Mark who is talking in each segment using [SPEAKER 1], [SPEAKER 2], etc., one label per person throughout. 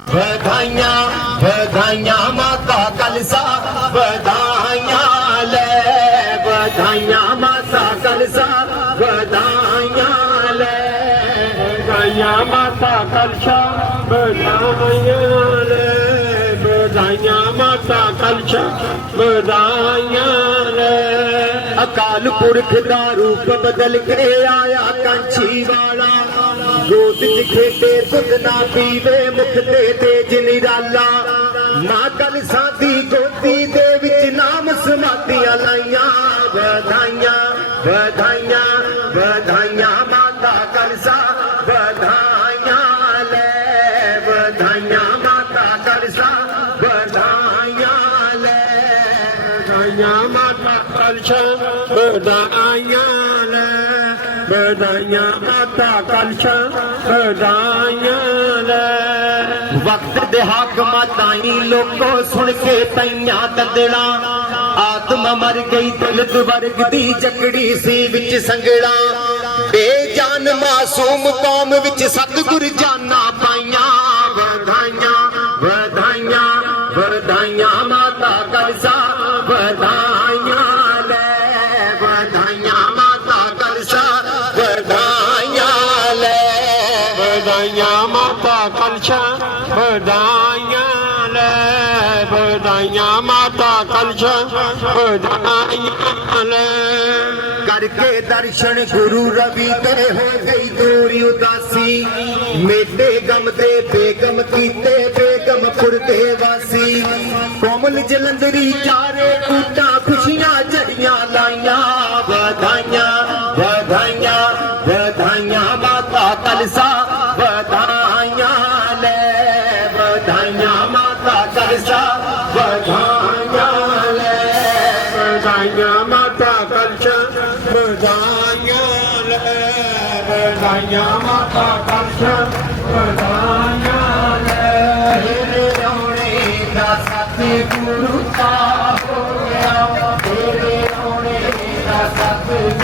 [SPEAKER 1] በዳኛ በዳኛ ማታ ቀልሳ በዳኛ ለ በዳኛ ማታ ቀልሳ በዳኛ
[SPEAKER 2] ለ በዳኛ ማታ ቀልሻ በዳኛ ለ በዳኛ ማታ ቀልሻ በዳኛ
[SPEAKER 1] ለ अकाल पुरख दारू बदल के आया कंची वाला ਗੋਦ ਚ ਖੇਡੇ ਦੁੱਧ ਨਾ ਪੀਵੇ, ਮੁਖ ਤੇ ਤੇਜ ਨਿਰਾਲਾ ਮਾਂ ਕਲਸਾ ਦੀ ਗੋਦੀ ਦੇ ਵਿੱਚ ਨਾਮ ਸਮਾਧੀਆਂ ਲਾਈਆਂ, ਵਧਾਈਆਂ ਵਧਾਈਆਂ ਵਧਾਈਆਂ, ਮਾਤਾ ਕਲਸਾ ਵਧਾਈਆਂ ਲੈ, ਵਧਾਈਆਂ, ਮਾਤਾ ਕਲਸਾ ਵਧਾਈਆਂ ਲੈ,
[SPEAKER 2] ਵਧਾਈਆਂ, ਮਾਤਾ ਕਲਸ਼ਾ ਵਧਾਈਆਂ। ਵਧਾਈਆਂ ਮਾਤਾ ਕਲਸ਼ਾ ਵਧਾਈਆਂ ਲੈ।
[SPEAKER 1] ਵਕਤ ਦੇ ਹਾਕਮਾਂ ਤਾਈ ਲੋਕੋ ਸੁਣ ਕੇ ਪਈਆਂ ਤਦੜਾ ਆਤਮਾ ਮਰ ਗਈ ਦਿਲ ਦਵਰਗ ਦੀ ਜਕੜੀ ਸੀ ਵਿੱਚ ਸੰਗੜਾ। ਬੇਜਾਨ ਮਾਸੂਮ ਕੌਮ ਵਿੱਚ ਸਤਿਗੁਰ ਜਾਨਾਂ ਪਾਈਆਂ। ਵਧਾਈਆਂ ਵਧਾਈਆਂ ਵਧਾਈਆਂ ਮਾਤਾ ਕਲਸ਼ਾਂ। ਕਲਸ਼ਾ, ਵਧਾਈਆਂ ਲੈ,
[SPEAKER 2] ਵਧਾਈਆਂ ਮਾਤਾ ਕਲਸ਼ਾ, ਵਧਾਈਆਂ ਲੈ।
[SPEAKER 1] ਕਰਕੇ ਦਰਸ਼ਨ ਗੁਰੂ ਰਵੀ ਤੇ ਹੋ ਗਈ ਦੂਰੀ ਉਦਾਸੀ। ਮੇਟੇ ਗਮ ਤੇ ਬੇਗਮ ਕੀਤੇ ਬੇਗਮਪੁਰ ਦੇ ਵਾਸੀ। ਕੋਮਲ ਜਲੰਧਰੀ ਚਾਰੇ ਕੂਟਾਂ ਖੁਸ਼ੀਆਂ ਜੜੀਆਂ ਲਾਈਆਂ। ਵਧਾਈਆਂ ਵਧਾਈਆਂ ਵਧਾਈਆਂ ਮਾਤਾ ਕਲਸਾ। ਵਧਾਈਆਂ ਲੈ ਵਧਾਈਆਂ ਮਾਤਾ ਕਲਸ਼ਾ ਵਧਾਈਆਂ ਲੈ
[SPEAKER 2] ਵਧਾਈਆਂ ਮਾਤਾ ਕਲਸ਼ਾ ਵਧਾਈਆਂ ਲੈ
[SPEAKER 1] ਤੇਰੇ ਰੋਣੇ ਦਾ ਸਾਥੀ ਗੁਰੂ ਦਾ ਹੋ ਗਿਆ ਤੇਰੇ ਰੋਣੇ ਦਾ ਸਾਥੀ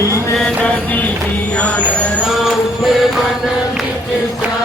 [SPEAKER 1] ਜੀਵੇ ਨਦੀ ਦੀਆਂ ਲਹਿਰਾਂ
[SPEAKER 2] ਉੱਥੇ ਮਨ ਵਿੱਚ ਜਾ